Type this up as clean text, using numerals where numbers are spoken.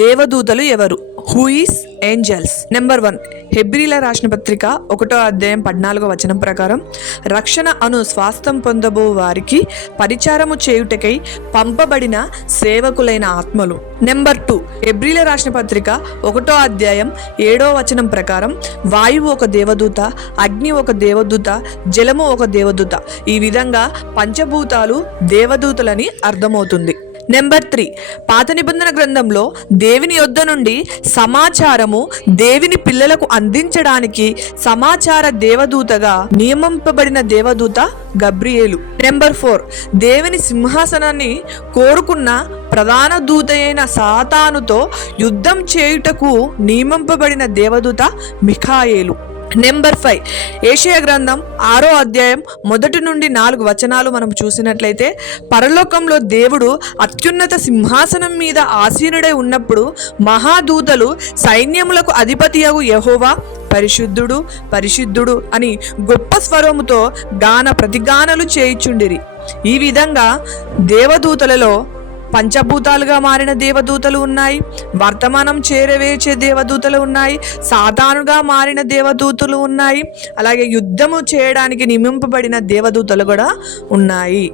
దేవదూతలు ఎవరు? Who is angels? Number 1, హెబ్రీల రాసిన పత్రిక 1వ అధ్యాయం 14వ వచనం ప్రకారం, రక్షణ అను స్వాస్థ్యం పొందబో వారికి పరిచారము చేయుటకై పంపబడిన సేవకులైన ఆత్మలు. నెంబర్ 2, హెబ్రీల రాసిన పత్రిక 1వ అధ్యాయం 7వ వచనం ప్రకారం, వాయువు ఒక దేవదూత, అగ్ని ఒక దేవదూత, జలము ఒక దేవదూత. ఈ విధంగా పంచభూతాలు దేవదూతలని అర్థమవుతుంది. నెంబర్ 3, పాత నిబంధన గ్రంథంలో దేవుని యొద్ద నుండి సమాచారము దేవుని పిల్లలకు అందించడానికి సమాచార దేవదూతగా నియమింపబడిన దేవదూత గబ్రియేలు. నెంబర్ 4, దేవుని సింహాసనాన్ని కోరుకున్న ప్రధాన దూత అయిన సాతానుతో యుద్ధం చేయుటకు నియమింపబడిన దేవదూత మిఖాయేలు. నెంబర్ 5, యెషయా గ్రంథం 6వ అధ్యాయం 1 నుండి 4 వచనాలు మనం చూసినట్లయితే, పరలోకంలో దేవుడు అత్యున్నత సింహాసనం మీద ఆసీనుడై ఉన్నప్పుడు మహాదూతలు సైన్యములకు అధిపతియగు యెహోవా పరిశుద్ధుడు పరిశుద్ధుడు అని గొప్ప స్వరముతో ప్రతిగానలు చేయుచుండిరి. ఈ విధంగా దేవదూతలలో పంచభూతాలుగా మారిన దేవదూతలు ఉన్నాయి, వర్తమానం చేరవేర్చే దేవదూతలు ఉన్నాయి, సాతానుగా మారిన దేవదూతలు ఉన్నాయి, అలాగే యుద్ధము చేయడానికి నియమింపబడిన దేవదూతలు కూడా ఉన్నాయి.